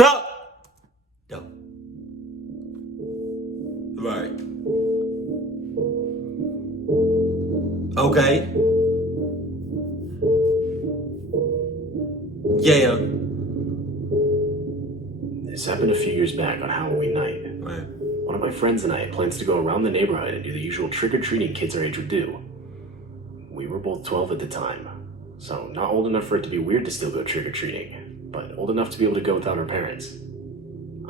Sup? Yo. Right. Okay. Yeah. This happened a few years back on Halloween night. Right. One of my friends and I had plans to go around the neighborhood and do the usual trick-or-treating kids our age would do. We were both 12 at the time, so not old enough for it to be weird to still go trick-or-treating, but old enough to be able to go without our parents.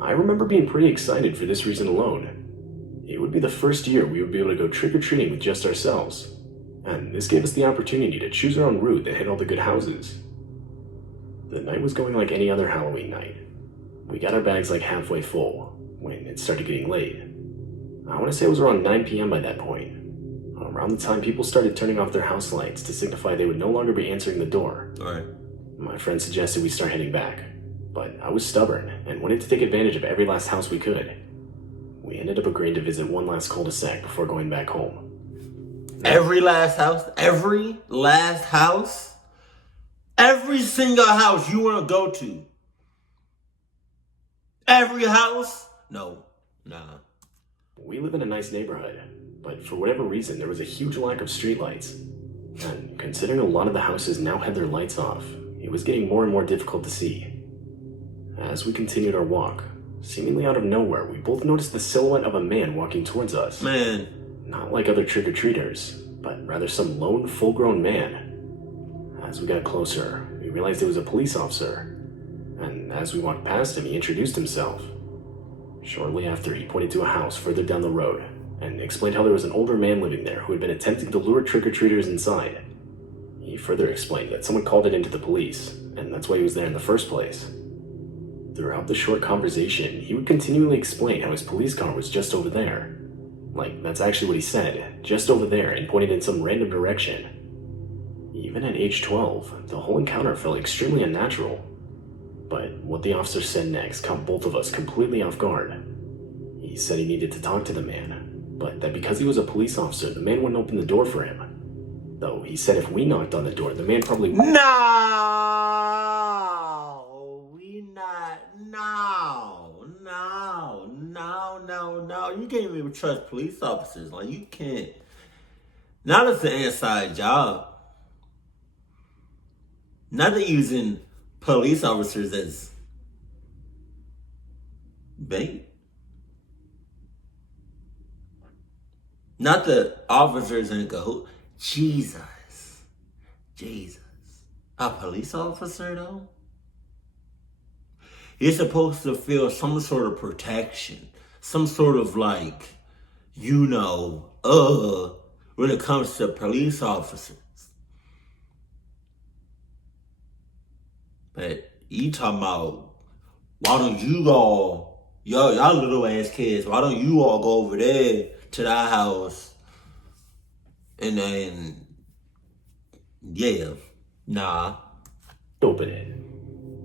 I remember being pretty excited for this reason alone. It would be the first year we would be able to go trick-or-treating with just ourselves, and this gave us the opportunity to choose our own route that hit all the good houses. The night was going like any other Halloween night. We got our bags like halfway full when it started getting late. I want to say it was around 9 p.m. by that point. Around the time people started turning off their house lights to signify they would no longer be answering the door. Alright. My friend suggested we start heading back, but I was stubborn and wanted to take advantage of every last house we could. We ended up agreeing to visit one last cul-de-sac before going back home. Every last house? Every last house? Every single house you want to go to? Every house? No. Nah. We live in a nice neighborhood, but for whatever reason there was a huge lack of streetlights. And considering a lot of the houses now had their lights off, it was getting more and more difficult to see. As we continued our walk, seemingly out of nowhere, we both noticed the silhouette of a man walking towards us. Man. Not like other trick-or-treaters, but rather some lone, full-grown man. As we got closer, we realized it was a police officer, and as we walked past him, he introduced himself. Shortly after, he pointed to a house further down the road and explained how there was an older man living there who had been attempting to lure trick-or-treaters inside. He further explained that someone called it into the police, and that's why he was there in the first place. Throughout the short conversation, he would continually explain how his police car was just over there. Like, that's actually what he said, just over there, and pointed in some random direction. Even at age 12, the whole encounter felt extremely unnatural. But what the officer said next caught both of us completely off guard. He said he needed to talk to the man, but that because he was a police officer, the man wouldn't open the door for him. Though he said if we knocked on the door, the man probably No! We not. No. You can't even trust police officers. Like, you can't. Not as an inside job. Not that using police officers as bait. Not the officers in cahoots. Jesus. A police officer, though? You're supposed to feel some sort of protection. Some sort of, like, when it comes to police officers. But you talking about, why don't you all, y'all little ass kids, why don't you all go over there to that house and then, nah. open it.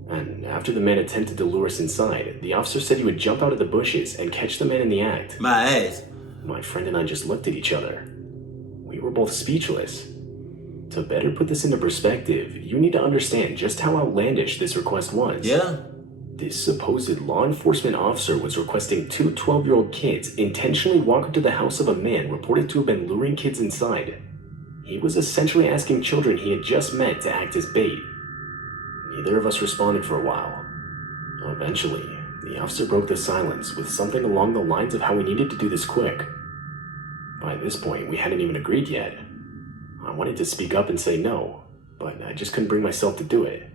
And after the man attempted to lure us inside, the officer said he would jump out of the bushes and catch the man in the act. My ass. My friend and I just looked at each other. We were both speechless. To better put this into perspective, you need to understand just how outlandish this request was. Yeah. This supposed law enforcement officer was requesting two 12-year-old kids intentionally walk up to the house of a man reported to have been luring kids inside. He was essentially asking children he had just met to act as bait. Neither of us responded for a while. Eventually, the officer broke the silence with something along the lines of how we needed to do this quick. By this point, we hadn't even agreed yet. I wanted to speak up and say no, but I just couldn't bring myself to do it.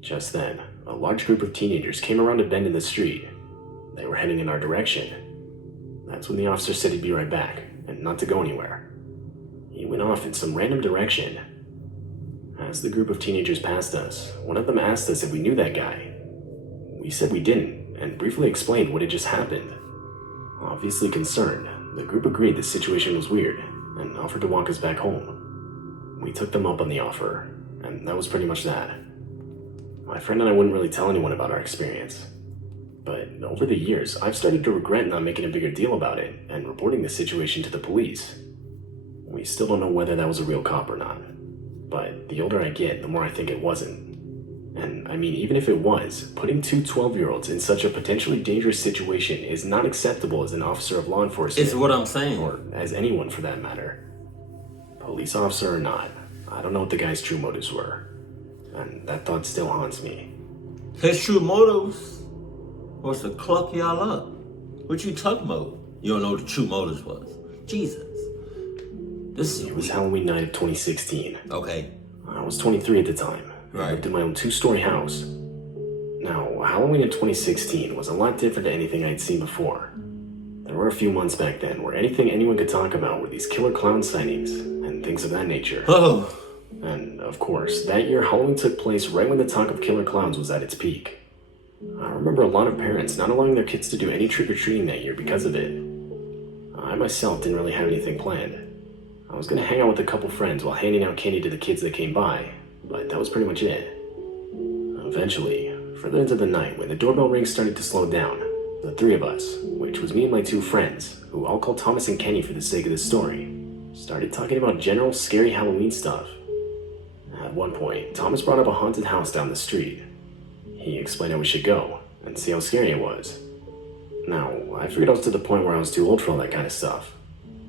Just then, a large group of teenagers came around a bend in the street. They were heading in our direction. That's when the officer said he'd be right back, and not to go anywhere. He went off in some random direction. As the group of teenagers passed us, one of them asked us if we knew that guy. We said we didn't, and briefly explained what had just happened. Obviously concerned, the group agreed the situation was weird, and offered to walk us back home. We took them up on the offer, and that was pretty much that. My friend and I wouldn't really tell anyone about our experience. But over the years, I've started to regret not making a bigger deal about it and reporting the situation to the police. We still don't know whether that was a real cop or not, but the older I get, the more I think it wasn't. And I mean, even if it was, putting two 12-year-olds in such a potentially dangerous situation is not acceptable as an officer of law enforcement. It's what I'm saying. Or as anyone for that matter. Police officer or not, I don't know what the guy's true motives were. And that thought still haunts me. His true motives was to cluck y'all up. What you talking about? You don't know what the true motives was. Jesus. It was Halloween night of 2016. Okay. I was 23 at the time. Right. I lived in my own 2-story house. Now, Halloween in 2016 was a lot different than anything I'd seen before. There were a few months back then where anything anyone could talk about were these killer clown sightings and things of that nature. Oh. And, of course, that year Halloween took place right when the talk of killer clowns was at its peak. I remember a lot of parents not allowing their kids to do any trick-or-treating that year because of it. I myself didn't really have anything planned. I was going to hang out with a couple friends while handing out candy to the kids that came by, but that was pretty much it. Eventually, further into the night, when the doorbell ring started to slow down, the three of us, which was me and my 2 friends, who I'll call Thomas and Kenny for the sake of this story, started talking about general scary Halloween stuff. At one point, Thomas brought up a haunted house down the street. He explained how we should go, and see how scary it was. Now, I figured I was to the point where I was too old for all that kind of stuff,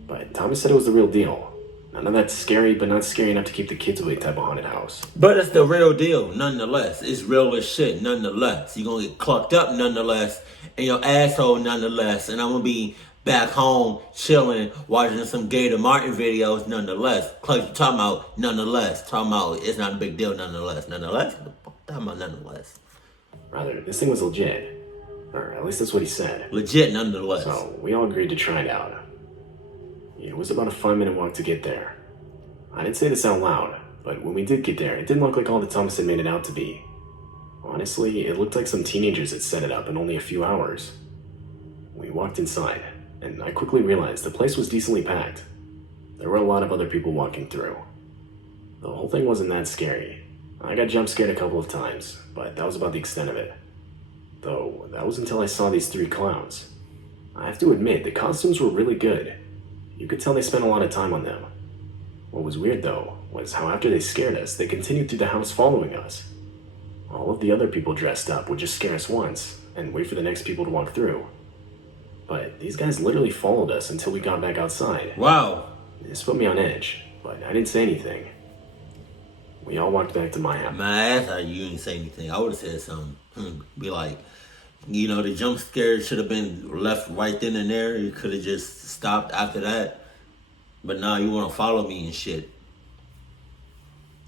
but Thomas said it was the real deal. None of that scary, but not scary enough to keep the kids away type of haunted house. But it's the real deal, nonetheless. It's real as shit, nonetheless. You're gonna get clucked up, nonetheless, and your asshole, nonetheless. And I'm gonna be back home, chilling, watching some Gator Martin videos, nonetheless. Talking about, nonetheless. Talking about, it's not a big deal, nonetheless. Nonetheless? What the fuck talking about, nonetheless? Rather, this thing was legit. Or at least that's what he said. Legit, nonetheless. So, we all agreed to try it out. It was about a 5-minute walk to get there. I didn't say this out loud, but when we did get there, it didn't look like all that Thomas had made it out to be. Honestly, it looked like some teenagers had set it up in only a few hours. We walked inside, and I quickly realized the place was decently packed. There were a lot of other people walking through. The whole thing wasn't that scary. I got jump scared a couple of times, but that was about the extent of it. Though, that was until I saw these 3 clowns. I have to admit, the costumes were really good. You could tell they spent a lot of time on them. What was weird, though, was how after they scared us, they continued through the house following us. All of the other people dressed up would just scare us once, and wait for the next people to walk through. But these guys literally followed us until we got back outside. Wow. This put me on edge, but I didn't say anything. We all walked back to my house. My ass out, you didn't say anything. I would have said something. Be like, you know, the jump scare should have been left right then and there. You could have just stopped after that. But now you want to follow me and shit.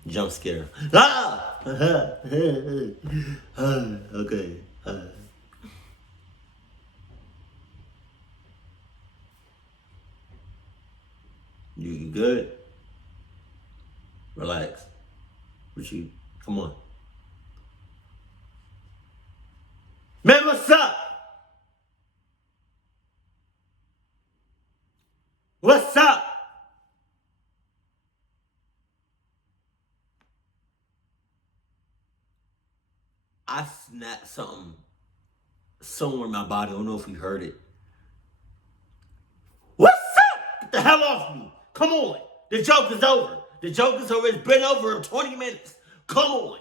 Jump scare. Ah! Okay. You good? Relax. What you? Come on. Man, what's up? What's up? I snapped something somewhere in my body. I don't know if you heard it. What's up? Get the hell off me. Come on. The joke is over. The joke is over. It's been over 20 minutes. Come on.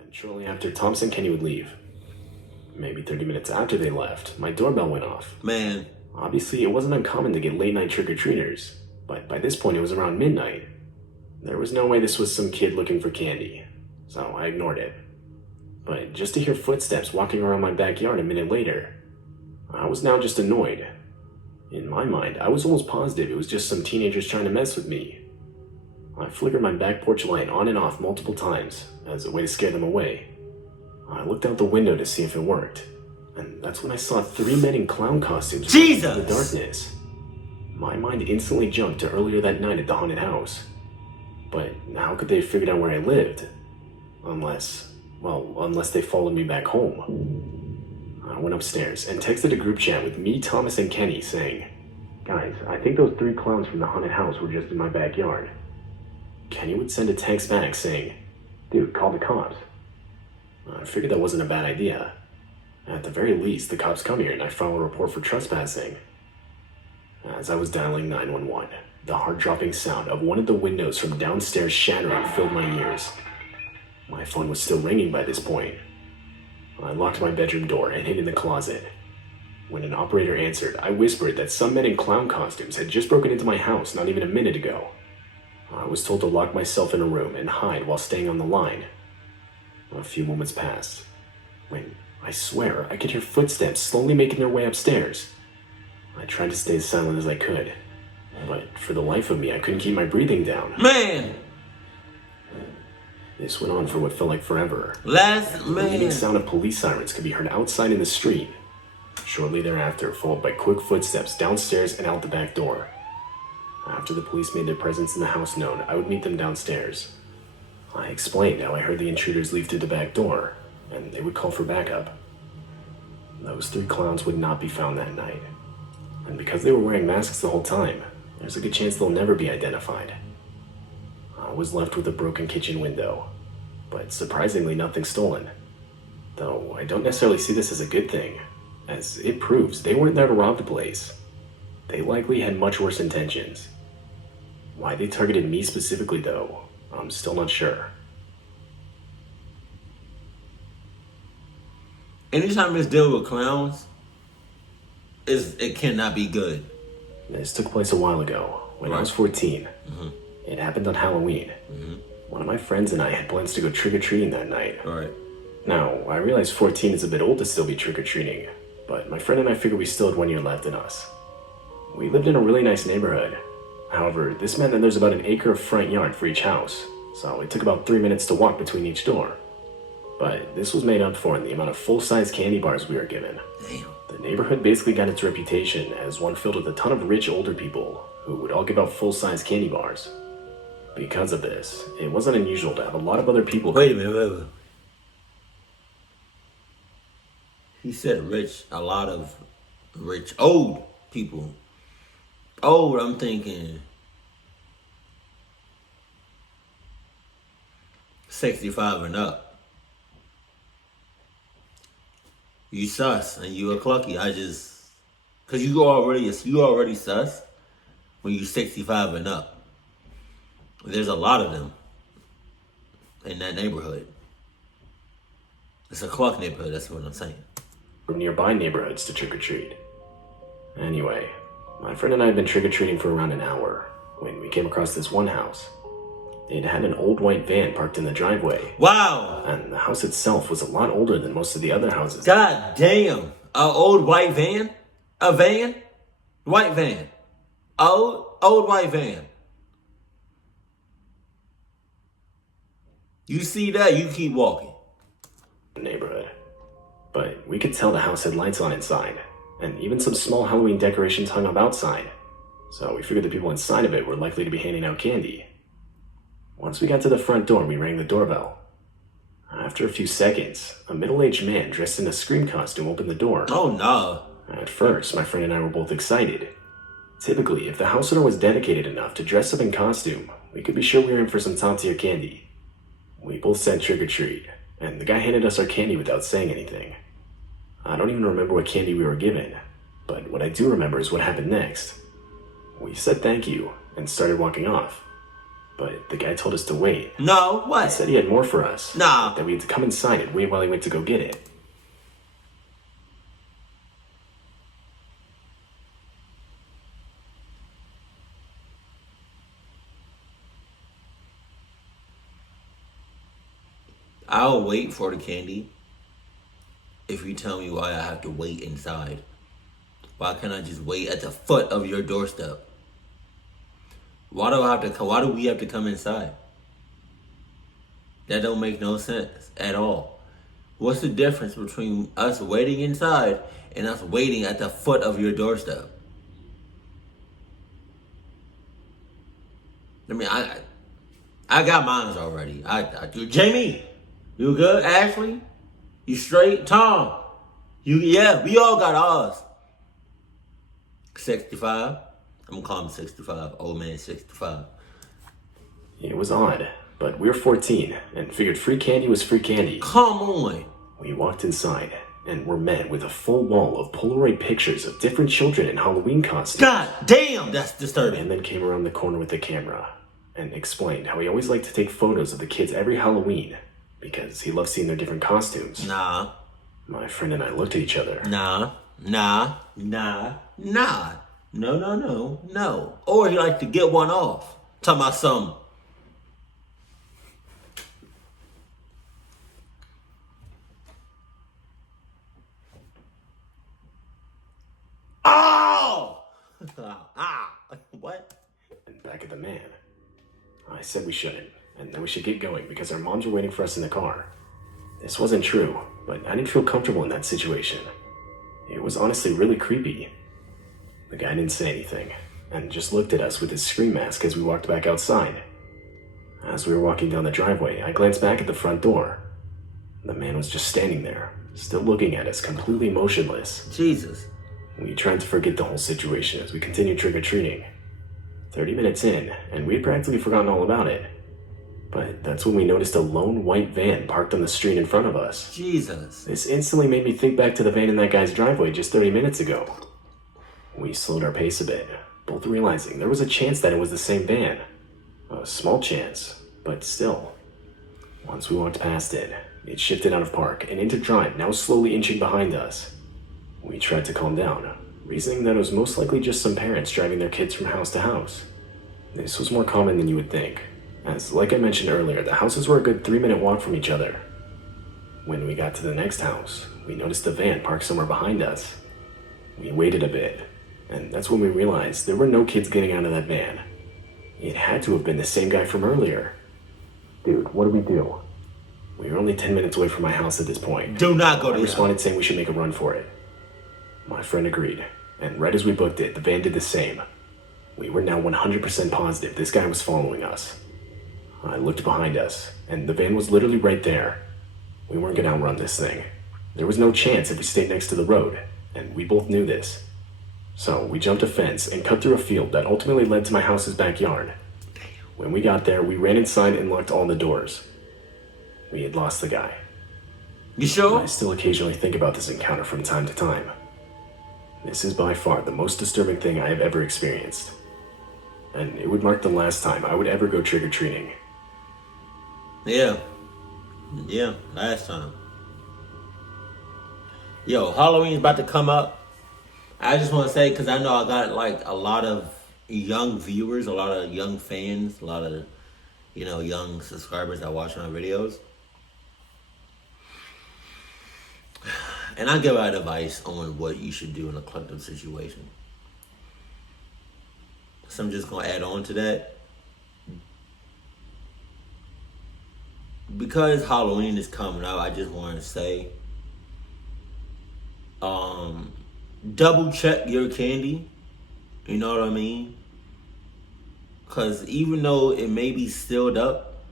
And shortly after, Thomas and Kenny would leave. Maybe 30 minutes after they left, my doorbell went off. Man. Obviously, it wasn't uncommon to get late-night trick-or-treaters, but by this point it was around midnight. There was no way this was some kid looking for candy, so I ignored it. But just to hear footsteps walking around my backyard a minute later, I was now just annoyed. In my mind, I was almost positive it was just some teenagers trying to mess with me. I flickered my back porch light on and off multiple times as a way to scare them away. I looked out the window to see if it worked, and that's when I saw 3 men in clown costumes Jesus! in the darkness. My mind instantly jumped to earlier that night at the haunted house. But how could they have figured out where I lived? Unless they followed me back home. I went upstairs and texted a group chat with me, Thomas, and Kenny saying, "Guys, I think those 3 clowns from the haunted house were just in my backyard." Kenny would send a text back saying, "Dude, call the cops." I figured that wasn't a bad idea. At the very least, the cops come here and I file a report for trespassing. As I was dialing 911, the heart-dropping sound of one of the windows from downstairs shattering filled my ears. My phone was still ringing by this point. I locked my bedroom door and hid in the closet. When an operator answered, I whispered that some men in clown costumes had just broken into my house not even a minute ago. I was told to lock myself in a room and hide while staying on the line. A few moments passed, when, I swear, I could hear footsteps slowly making their way upstairs. I tried to stay as silent as I could, but for the life of me, I couldn't keep my breathing down. Man! This went on for what felt like forever. Last The ringing man. sound of police sirens could be heard outside in the street. Shortly thereafter, followed by quick footsteps downstairs and out the back door. After the police made their presence in the house known, I would meet them downstairs. I explained how I heard the intruders leave through the back door, and they would call for backup. Those 3 clowns would not be found that night. And because they were wearing masks the whole time, there's a good chance they'll never be identified. I was left with a broken kitchen window, but surprisingly nothing stolen. Though I don't necessarily see this as a good thing, as it proves they weren't there to rob the place. They likely had much worse intentions. Why they targeted me specifically, though, I'm still not sure. Anytime it's deal with clowns, it cannot be good. This took place a while ago, when I was 14. It happened on Halloween. One of my friends and I had plans to go trick-or-treating that night. Alright. Now, I realize 14 is a bit old to still be trick-or-treating, but my friend and I figured we still had 1 year left in us. We lived in a really nice neighborhood. However, this meant that there's about an acre of front yard for each house, so it took about 3 minutes to walk between each door. But this was made up for in the amount of full-size candy bars we were given. Damn. The neighborhood basically got its reputation as one filled with a ton of rich older people who would all give out full-size candy bars. Because of this, it wasn't unusual to have a lot of other people. Wait a minute. He said rich, a lot of rich old people. Old, I'm thinking 65 and up. You sus and you a clucky. Cause you already sus when you 65 and up. There's a lot of them in that neighborhood. It's a cluck neighborhood, that's what I'm saying. From nearby neighborhoods to trick-or-treat. Anyway, my friend and I had been trick-or-treating for around an hour when we came across this one house. It had an old white van parked in the driveway. Wow! And the house itself was a lot older than most of the other houses. God damn! A old white van? A van? White van. Old white van. You see that, you keep walking. Neighborhood. But we could tell the house had lights on inside, and even some small Halloween decorations hung up outside. So we figured the people inside of it were likely to be handing out candy. Once we got to the front door, we rang the doorbell. After a few seconds, a middle-aged man dressed in a Scream costume opened the door. Oh no. At first, my friend and I were both excited. Typically, if the house owner was dedicated enough to dress up in costume, we could be sure we were in for some top-tier candy. We both said trick-or-treat, and the guy handed us our candy without saying anything. I don't even remember what candy we were given, but what I do remember is what happened next. We said thank you and started walking off, but the guy told us to wait. No, He what? said he had more for us. Nah. That we had to come inside and wait while he went to go get it. I'll wait for the candy if you tell me why I have to wait inside. Why can't I just wait at the foot of your doorstep? Why do we have to come inside? That don't make no sense at all. What's the difference between us waiting inside and us waiting at the foot of your doorstep? I mean, I got mine already. I do. Jamie, you good? Ashley, you straight? Tom, we all got ours. 65. I'm gonna call him 65. Old man 65. It was odd, but we were 14 and figured free candy was free candy. Come on. We walked inside, and were met with a full wall of Polaroid pictures of different children in Halloween costumes. God damn, that's disturbing. And then came around the corner with the camera and explained how he always liked to take photos of the kids every Halloween because he loved seeing their different costumes. Nah. My friend and I looked at each other. Nah. No. Or he like to get one off. Talking about some. Oh! What? And back at the man. I said we shouldn't, and that we should get going because our moms were waiting for us in the car. This wasn't true, but I didn't feel comfortable in that situation. It was honestly really creepy. The guy didn't say anything, and just looked at us with his scream mask as we walked back outside. As we were walking down the driveway, I glanced back at the front door. The man was just standing there, still looking at us, completely motionless. Jesus. We tried to forget the whole situation as we continued trick-or-treating. 30 minutes in, and we had practically forgotten all about it. But that's when we noticed a lone white van parked on the street in front of us. Jesus. This instantly made me think back to the van in that guy's driveway just 30 minutes ago. We slowed our pace a bit, both realizing there was a chance that it was the same van. A small chance, but still. Once we walked past it, it shifted out of park and into drive, now slowly inching behind us. We tried to calm down, reasoning that it was most likely just some parents driving their kids from house to house. This was more common than you would think, as like I mentioned earlier, the houses were a good 3-minute walk from each other. When we got to the next house, we noticed the van parked somewhere behind us. We waited a bit, and that's when we realized there were no kids getting out of that van. It had to have been the same guy from earlier. Dude, what do we do? We were only 10 minutes away from my house at this point. Do not go to I responded saying we should make a run for it. My friend agreed, and right as we booked it, the van did the same. We were now 100% positive this guy was following us. I looked behind us, and the van was literally right there. We weren't gonna outrun this thing. There was no chance if we stayed next to the road, and we both knew this. So we jumped a fence and cut through a field that ultimately led to my house's backyard. When we got there, we ran inside and locked all the doors. We had lost the guy. You sure? I still occasionally think about this encounter from time to time. This is by far the most disturbing thing I have ever experienced. And it would mark the last time I would ever go trick-or-treating. Yeah, last time. Yo, Halloween's about to come up. I just want to say, because I know I got like a lot of young viewers, a lot of young fans, a lot of, young subscribers that watch my videos. And I give out advice on what you should do in a collective situation. So I'm just going to add on to that. Because Halloween is coming up, I just want to say, double check your candy. You know what I mean? Because even though it may be sealed up,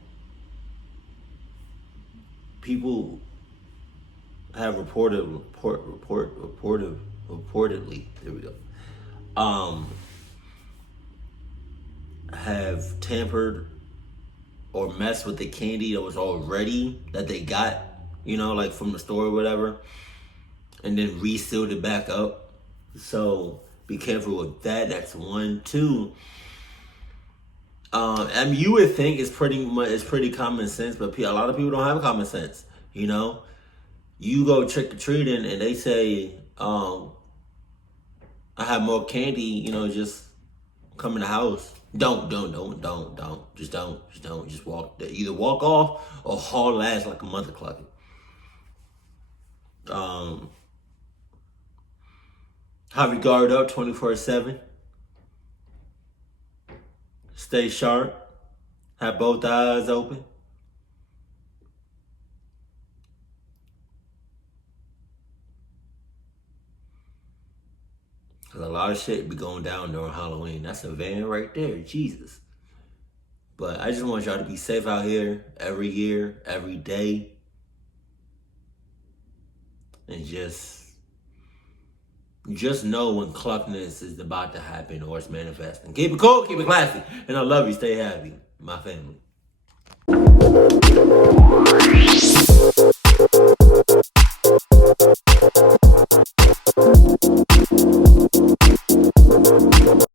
people have reportedly, there we go, have tampered or messed with the candy that was already, that they got, like from the store or whatever, and then resealed it back up. So be careful with that. That's 1. 2. You would think it's pretty common sense, but a lot of people don't have common sense. You go trick or treating and they say, I have more candy. Just come in the house. Don't. Just walk. Either walk off or haul ass like a mother clucking. Have your guard up 24/7. Stay sharp. Have both eyes open. Cause a lot of shit be going down during Halloween. That's a van right there, Jesus. But I just want y'all to be safe out here every year, every day. And just know when cluckness is about to happen or it's manifesting. Keep it cool, keep it classy. And I love you, stay happy, my family.